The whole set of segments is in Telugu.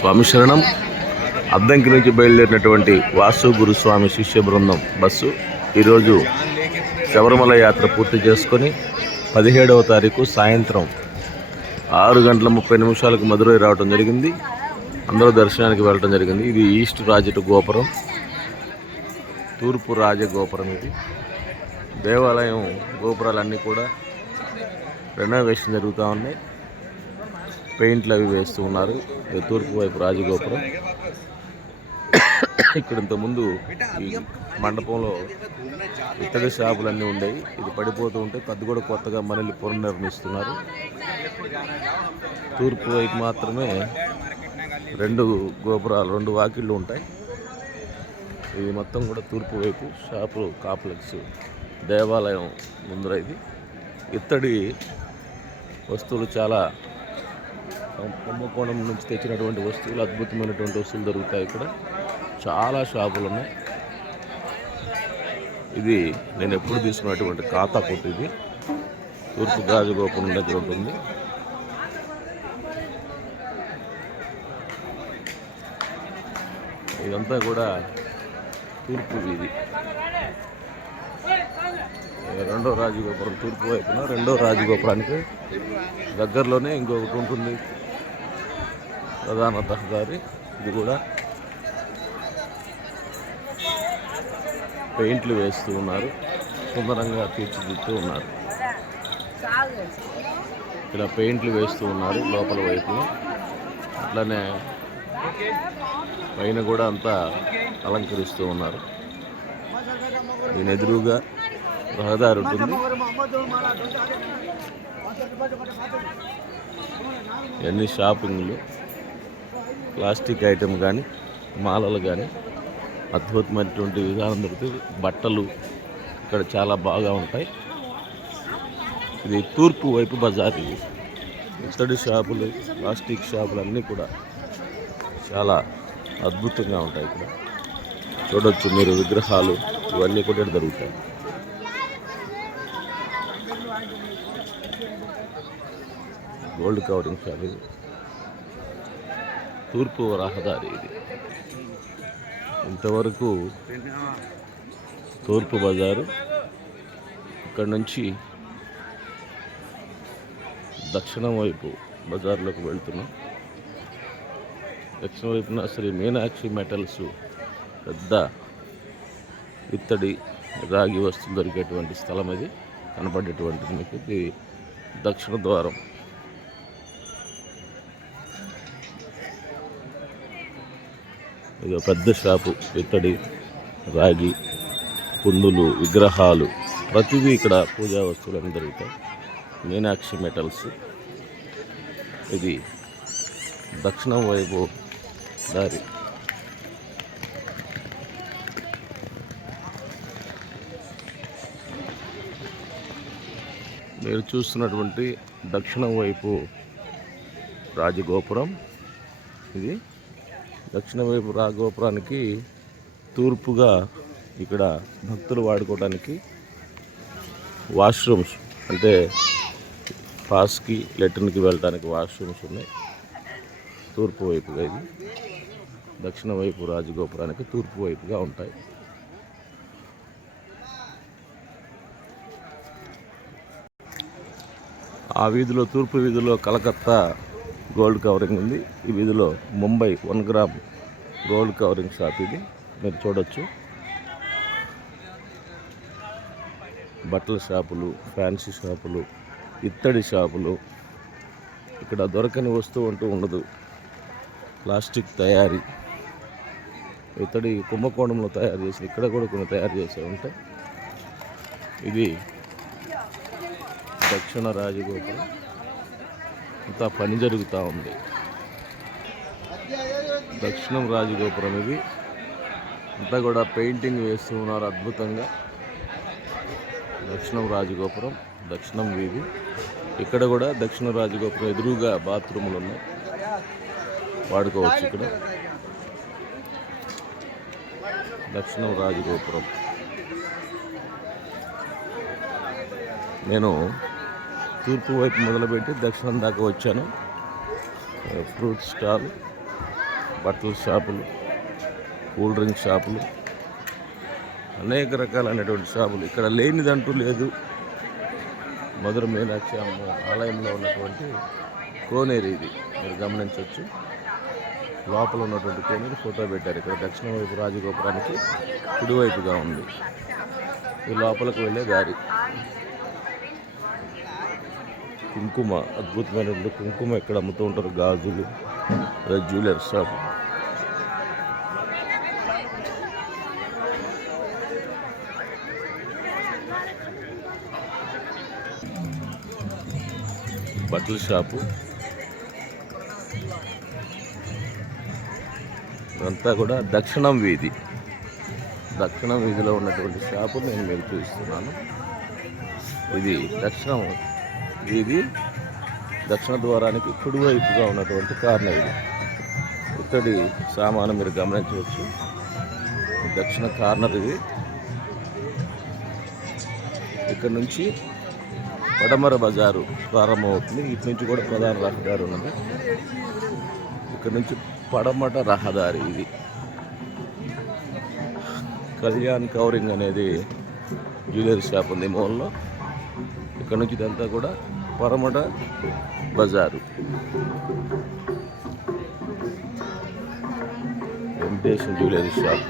స్వామి శరణం. అద్దంకి నుంచి బయలుదేరినటువంటి వాసు గురుస్వామి శిష్య బృందం బస్సు ఈరోజు శబరిమల యాత్ర పూర్తి చేసుకొని 17వ తారీఖు సాయంత్రం 6:30 మధురై రావడం జరిగింది. అందరూ దర్శనానికి వెళ్ళడం జరిగింది. ఇది ఈస్ట్ రాజటు గోపురం, తూర్పు రాజగోపురం. ఇది దేవాలయం గోపురాలన్నీ కూడా రెనోవేషన్ జరుగుతూ ఉన్నాయి. పెయింట్లు అవి వేస్తూ ఉన్నారు. ఇది తూర్పు వైపు రాజగోపురం. ఇక్కడ ఇంతకుముందు ఈ మండపంలో ఇతడి షాపులన్నీ ఉండేవి. ఇది పడిపోతూ ఉంటే అది కూడా కొత్తగా మనల్ని పునర్నిర్మిస్తున్నారు. తూర్పు వైపు మాత్రమే 2 గోపురాలు, 2 వాకిళ్ళు ఉంటాయి. ఇది మొత్తం కూడా తూర్పు వైపు షాపు కాంప్లెక్స్ దేవాలయం ముందర. ఇది ఇత్తడి వస్తువులు చాలా కుంభకోణం నుంచి తెచ్చినటువంటి వస్తువులు, అద్భుతమైనటువంటి వస్తువులు దొరుకుతాయి. ఇక్కడ చాలా షాపులు ఉన్నాయి. ఇది నేను ఎప్పుడు తీసుకున్నటువంటి ఖాతా కొట్టు. ఇది తూర్పు రాజగోపురం దగ్గర ఉంటుంది. ఇదంతా కూడా తూర్పు వీధి. 2వ రాజగోపురం తూర్పు వైపున, 2వ రాజగోపురానికి దగ్గరలోనే ఇంకొకటి ఉంటుంది, ప్రధాన రహదారి. ఇది కూడా పెయింట్లు వేస్తూ ఉన్నారు, సుందరంగా తీర్చిదిద్దుతూ ఉన్నారు. ఇలా పెయింట్లు వేస్తూ ఉన్నారు లోపల వైపున. అట్లనే పైన కూడా అంతా అలంకరిస్తూ ఉన్నారు. దీని ఎదురుగా రహదారి ఉంటుంది. ఎన్ని షాపింగ్లు, ప్లాస్టిక్ ఐటెం కానీ, మాలలు కానీ, అద్భుతమైనటువంటి విధానం దొరుకుతుంది. బట్టలు ఇక్కడ చాలా బాగా ఉంటాయి. ఇది తూర్పు వైపు బజార్. ఇది ఇత్తడి షాపులు, ప్లాస్టిక్ షాపులు అన్నీ కూడా చాలా అద్భుతంగా ఉంటాయి. ఇక్కడ చూడొచ్చు మీరు, విగ్రహాలు ఇవన్నీ కూడా దొరుకుతాయి. Gold covering shop. ఇది తూర్పు రహదారి. ఇది ఇంతవరకు తూర్పు బజారు. ఇక్కడ నుంచి దక్షిణం వైపు బజార్లోకి వెళ్తున్నాం. దక్షిణ వైపున శ్రీ మీనాక్షి మెటల్స్, పెద్ద ఇత్తడి రాగి వస్తువులు దొరికేటువంటి స్థలం. ఇది కనపడేటువంటిది మీకు. ఇది దక్షిణ ద్వారం. ఇది పెద్ద షాపు. ఇత్తడి, రాగి, కుందులు, విగ్రహాలు, ప్రతిదీ ఇక్కడ పూజా వస్తువులు అన్నీ దొరుకుతాయి. మీనాక్షి మెటల్స్. ఇది దక్షిణం వైపు దారి. మీరు చూస్తున్నటువంటి దక్షిణం వైపు రాజగోపురం. ఇది దక్షిణ వైపు రాజగోపురానికి తూర్పుగా ఇక్కడ భక్తులు వాడుకోవడానికి వాష్రూమ్స్, అంటే పాస్కి, లెట్రిన్కి వెళ్ళడానికి వాష్రూమ్స్ ఉన్నాయి. తూర్పు వైపుగా. ఇది దక్షిణ వైపు రాజగోపురానికి తూర్పు వైపుగా ఉంటాయి. ఆ వీధిలో, తూర్పు వీధిలో కలకత్తా గోల్డ్ కవరింగ్ ఉంది. ఈ వీధిలో Mumbai 1 gram gold covering shop. ఇది మీరు చూడొచ్చు. బట్టల షాపులు, ఫ్యాన్సీ షాపులు, ఇత్తడి షాపులు. ఇక్కడ దొరకని వస్తువు అంటూ ఉండదు. ప్లాస్టిక్ తయారీ, ఇత్తడి కుంభకోణంలో తయారు చేసి ఇక్కడ కూడా కొన్ని తయారు చేసే ఉంటాయి. ఇది దక్షిణ రాజగోపురం. అంతా పని జరుగుతూ ఉంది. దక్షిణం రాజగోపురం. ఇది అంతా కూడా పెయింటింగ్ వేస్తూ ఉన్నారు అద్భుతంగా. దక్షిణం రాజగోపురం, దక్షిణం వీధి. ఇక్కడ కూడా దక్షిణ రాజగోపురం ఎదురుగా బాత్రూములు ఉన్నాయి, వాడుకోవచ్చు. ఇక్కడ దక్షిణం రాజగోపురం. నేను తూర్పు వైపు మొదలుపెట్టి దక్షిణం దాకా వచ్చాను. ఫ్రూట్ స్టాల్, బట్టల షాపులు, కూల్ డ్రింక్ షాపులు, అనేక రకాలైనటువంటి షాపులు. ఇక్కడ లేనిదంటూ లేదు. మధుర మీనాక్షి అమ్మ ఆలయంలో ఉన్నటువంటి కోనేరు ఇది మీరు గమనించవచ్చు. లోపల ఉన్నటువంటి కోనేరు ఫోటో పెట్టారు. ఇక్కడ దక్షిణ వైపు రాజగోపురానికి కుడివైపుగా ఉంది. ఈ లోపలికి వెళ్ళే దారి. కుంకుమ, అద్భుతమైనటువంటి కుంకుమ ఇక్కడ అమ్ముతూ ఉంటారు. గాజులు, జ్యువెలరీ షాప్. బట్టల షాపు. ఇదంతా కూడా దక్షిణం వీధి. దక్షిణం వీధిలో ఉన్నటువంటి షాపు నేను మీకు చూపిస్తున్నాను. ఇది దక్షిణం వీధి. దక్షిణ ద్వారానికి కుడివైపుగా ఉన్నటువంటి కార్నర్ ఇది. ఇక్కడి సామాను మీరు గమనించవచ్చు. దక్షిణ కార్నర్ ఇది. ఇక్కడ నుంచి పడమర బజారు ప్రారంభమవుతుంది. ఇటు నుంచి కూడా ప్రధాన రహదారి ఉన్నది. ఇక్కడ నుంచి పడమట రహదారి ఇది. కళ్యాణ్ కవరింగ్ అనేది జ్యువెలరీ షాప్ ఉంది మూలలో. ఇక్కడ నుంచి ఇదంతా కూడా పడమట బజారు. Venkateswara jewellery shop.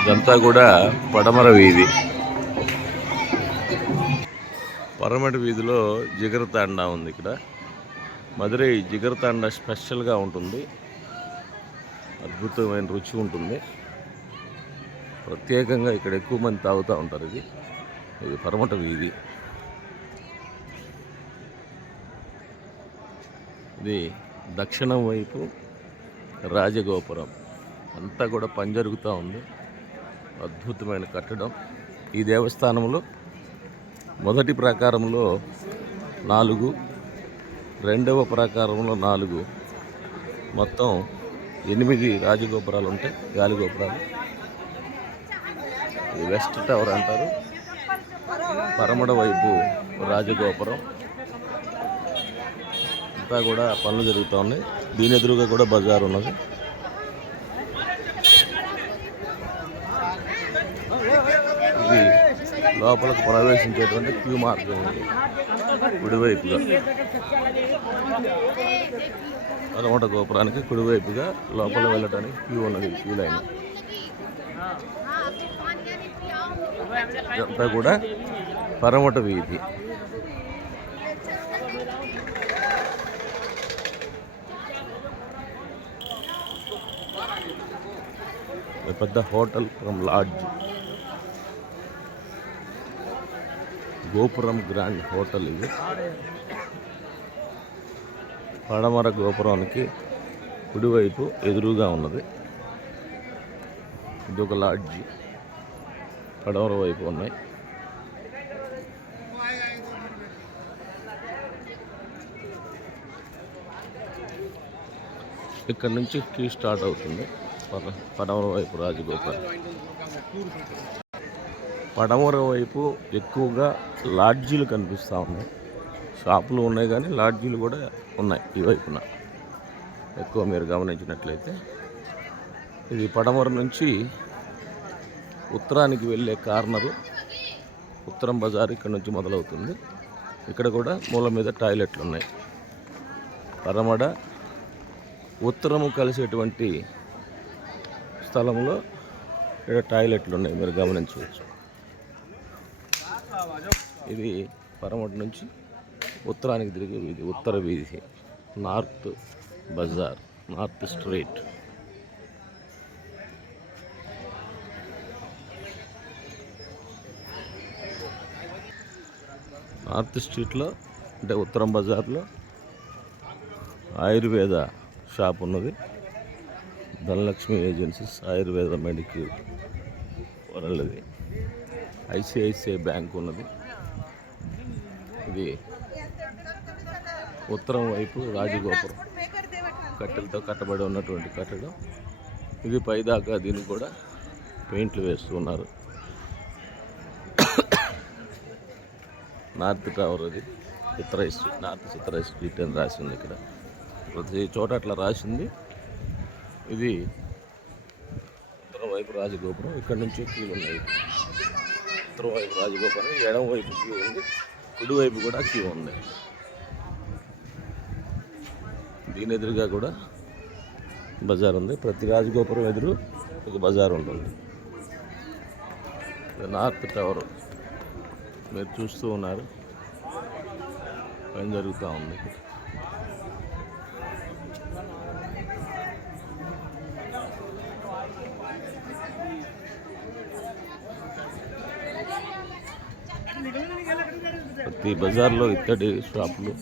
ఇదంతా కూడా పడమర వీధి. పడమటి వీధిలో జిగరతాండా ఉంది. ఇక్కడ మధురై జిగరతాండా స్పెషల్గా ఉంటుంది. అద్భుతమైన రుచి ఉంటుంది. ప్రత్యేకంగా ఇక్కడ ఎక్కువ మంది తాగుతూ ఉంటారు. ఇది పడమట వీధి. ఇది దక్షిణం వైపు రాజగోపురం. అంతా కూడా పని జరుగుతూ ఉంది. అద్భుతమైన కట్టడం. ఈ దేవస్థానంలో మొదటి ప్రాకారంలో 4, రెండవ ప్రాకారంలో 4, మొత్తం 8 రాజగోపురాలు ఉంటాయి. గాలిగోపురాలు. ఇది వెస్ట్ టవర్ అంటారు. పడమర వైపు రాజగోపురం. అంతా కూడా పనులు జరుగుతూ ఉన్నాయి. దీని ఎదురుగా కూడా బజార్ ఉన్నది. ఇది లోపలికి ప్రవేశించేటువంటి క్యూ మార్గం ఉంది. కుడివైపుగా పడమట గోపురానికి కుడివైపుగా లోపల వెళ్ళడానికి క్యూ ఉన్నది. Queue line. ఇదంతా కూడా పడమట వీధి. పెద్ద హోటల్ ఫ్రమ్ లాడ్జ్. గోపురం గ్రాండ్ హోటల్ ఇది. పడమర గోపురానికి కుడివైపు ఎదురుగా ఉన్నది. ఇదొక లాడ్జి. పడమర వైపు ఉన్నాయి. ఇక్కడ నుంచి క్యూ స్టార్ట్ అవుతుంది. పడమర వైపు రాజగోపురం. పడమర వైపు ఎక్కువగా లాడ్జీలు కనిపిస్తూ ఉన్నాయి. షాపులు ఉన్నాయి కానీ లాడ్జీలు కూడా ఉన్నాయి ఈ వైపున. ఎక్కువ మీరు గమనించినట్లయితే ఇది పడమర నుంచి ఉత్తరానికి వెళ్ళే కార్నరు. ఉత్తరం బజార్ ఇక్కడ నుంచి మొదలవుతుంది. ఇక్కడ కూడా మూల మీద టాయిలెట్లు ఉన్నాయి. పడమర ఉత్తరము కలిసేటువంటి స్థలంలో ఇక్కడ టాయిలెట్లు ఉన్నాయి. మీరు గమనించవచ్చు. ఇది పడమట నుంచి ఉత్తరానికి తిరిగే వీధి. ఉత్తర వీధి. North bazaar. North street. North స్ట్రీట్లో అంటే ఉత్తరం బజార్లో ఆయుర్వేద షాప్ ఉన్నది. ధనలక్ష్మి ఏజెన్సీస్ ఆయుర్వేద మెడికల్ వరల్డ్ది. ఐసిఐసిఐ బ్యాంక్ ఉన్నది. ఇది ఉత్తరం వైపు రాజగోపురం కట్టెలతో కట్టబడి ఉన్నటువంటి కట్టడం. ఇది పైదాకా దీనికి కూడా పెయింట్లు వేస్తున్నారు. నార్త్ టవర్ అది. చిత్రై స్ట్రీట్, నార్త్ చిత్రై స్ట్రీట్ అని రాసింది ఇక్కడ. ప్రతి చోట అట్లా రాసింది. ఇది ఉత్తరం వైపు రాజగోపురం. ఇక్కడ నుంచి క్యూ ఉన్నాయి. ఉత్తరం వైపు రాజగోపురం, ఎడమ వైపు క్యూ ఉంది, కుడివైపు కూడా క్యూ ఉంది. దీని ఎదురుగా కూడా బజార్ ఉంది. ప్రతి రాజగోపురం ఎదురు ఒక బజార్ ఉంటుంది. నార్త్ టవర్ మీరు చూస్తూ ఉన్నారు, పని జరుగుతూ ఉంది. ప్రతి బజార్లో ఇత్తడి షాపులు,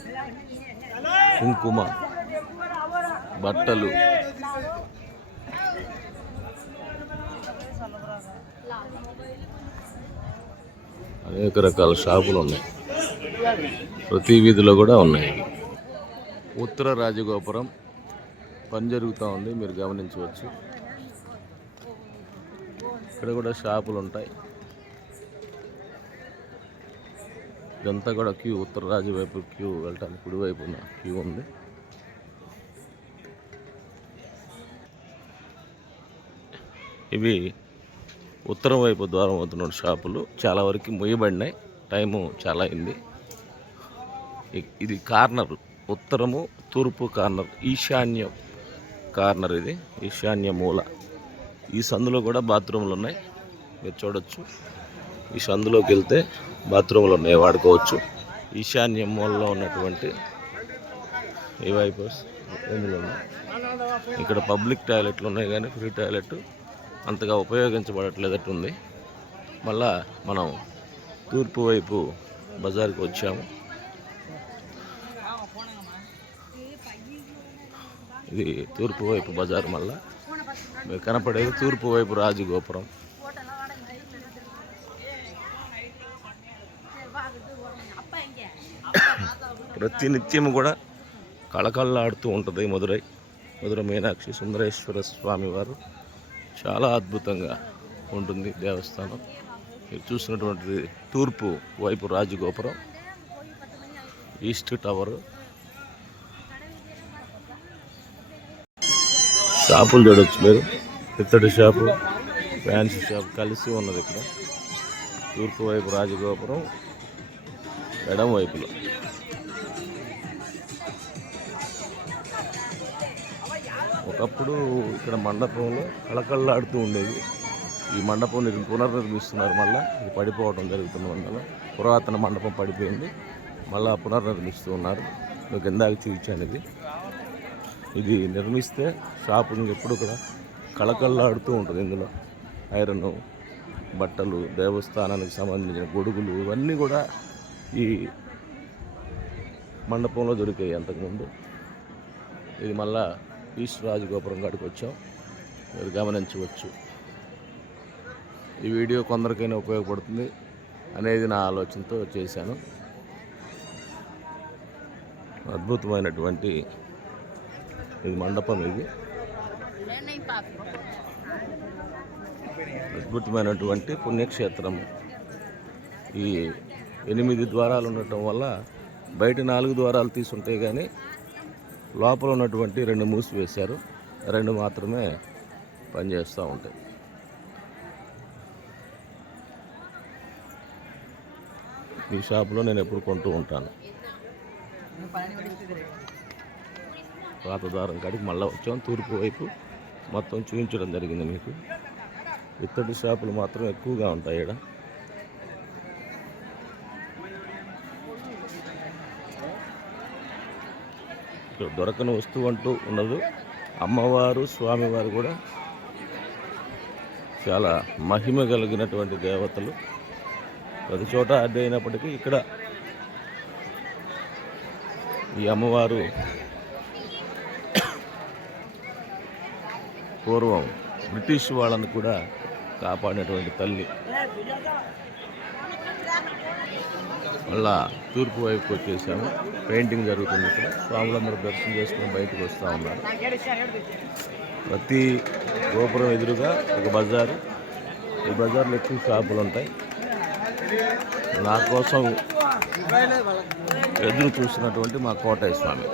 కుంకుమ, బట్టలు, అనేక రకాల షాపులు ఉన్నాయి. ప్రతి వీధిలో కూడా ఉన్నాయి. ఉత్తర రాజగోపురం పని జరుగుతూ ఉంది, మీరు గమనించవచ్చు. ఇక్కడ కూడా షాపులు ఉంటాయి. ఇదంతా కూడా క్యూ. ఉత్తర రాజు వైపు క్యూ వెళ్ళటానికి కుడివైపున క్యూ ఉంది. ఇవి ఉత్తరం వైపు ద్వారం అవుతున్న షాపులు. చాలా వరకు మూయబడినాయి, టైము చాలా అయింది. ఇది కార్నర్, ఉత్తరము తూర్పు కార్నర్, ఈశాన్యం కార్నర్. ఇది ఈశాన్య మూల. ఈ సందులో కూడా బాత్రూములు ఉన్నాయి, మీరు చూడొచ్చు. ఈ సందులోకి వెళ్తే బాత్రూములు ఉన్నాయి, వాడుకోవచ్చు. ఈశాన్య మూలలో ఉన్నటువంటి ఈ వైపర్స్ ఇందులో ఉన్నాయి. ఇక్కడ పబ్లిక్ టాయిలెట్లు ఉన్నాయి, కానీ ఫ్రీ టాయిలెట్ అంతగా ఉపయోగించబడట్లేదట్టు ఉంది. మళ్ళా మనం తూర్పు వైపు బజార్కి వచ్చాము. ఇది తూర్పు వైపు బజార్. మళ్ళా మీరు కనపడేది తూర్పు వైపు రాజగోపురం. ప్రతి నిత్యము కూడా కళకళలాడుతూ ఉంటుంది మధురై మీనాక్షి సుందరేశ్వర స్వామి వారు. చాలా అద్భుతంగా ఉంటుంది దేవస్థానం. మీరు చూసినటువంటిది తూర్పు వైపు రాజగోపురం, ఈస్ట్ టవర్. షాపులు చూడవచ్చు మీరు, ఇత్తడి షాపు, ఫ్యాన్సీ షాపు కలిసి ఉన్నది ఇక్కడ. తూర్పు వైపు రాజగోపురం, ఎడమ వైపులో ఒకప్పుడు ఇక్కడ మండపంలో కళకళలాడుతూ ఉండేది. ఈ మండపం పునర్నిర్మిస్తున్నారు. మళ్ళీ ఇది పడిపోవడం జరుగుతున్న వల్ల పురాతన మండపం పడిపోయింది, మళ్ళీ పునర్నిర్మిస్తూ ఉన్నారు. మీకు ఇందాక చూపించాను. ఇది నిర్మిస్తే షాపు ఎప్పుడు కూడా కళకళలాడుతూ ఉంటుంది. ఇందులో ఐరన్, బట్టలు, దేవస్థానానికి సంబంధించిన గొడుగులు ఇవన్నీ కూడా ఈ మండపంలో దొరికాయి అంతకుముందు. ఇది మళ్ళా ఈస్ట్ రాజగోపురం కాడికి వచ్చాం, మీరు గమనించవచ్చు. ఈ వీడియో కొందరికైనా ఉపయోగపడుతుంది అనేది నా ఆలోచనతో చేశాను. అద్భుతమైనటువంటి ఇది మండపం. ఇది అద్భుతమైనటువంటి పుణ్యక్షేత్రం. ఈ 8 ద్వారాలు ఉండటం వల్ల బయట 4 ద్వారాలు తీసుంటే కానీ లోపల ఉన్నటువంటి 2 మూసివేశారు, 2 మాత్రమే పనిచేస్తూ ఉంటాయి. ఈ షాపులో నేను ఎప్పుడు కొంటూ ఉంటాను. పాత ద్వారం కాడికి మళ్ళీ వచ్చాం. తూర్పు వైపు మొత్తం చూపించడం జరిగింది మీకు. ఇత్తడి షాపులు మాత్రం ఎక్కువగా ఉంటాయి ఇక్కడ. ఇక్కడ దొరకని వస్తువు అంటూ ఉండదు. అమ్మవారు, స్వామివారు కూడా చాలా మహిమ కలిగినటువంటి దేవతలు. ప్రతి చోట అడ్డు అయినప్పటికీ ఇక్కడ ఈ అమ్మవారు పూర్వం బ్రిటిష్ వాళ్ళని కూడా కాపాడినటువంటి తల్లి. మళ్ళా తూర్పు వైపుకి వచ్చేసాము. పెయింటింగ్ జరుగుతుంది ఇక్కడ. స్వాములందరూ దర్శనం చేసుకుని బయటకు వస్తూ ఉన్నారు. ప్రతి గోపురం ఎదురుగా ఒక బజారు. ఈ బజార్లో ఎక్కువ షాపులు ఉంటాయి. నా కోసం ఎదురు చూస్తున్నటువంటి మా కోటయ్య స్వామి.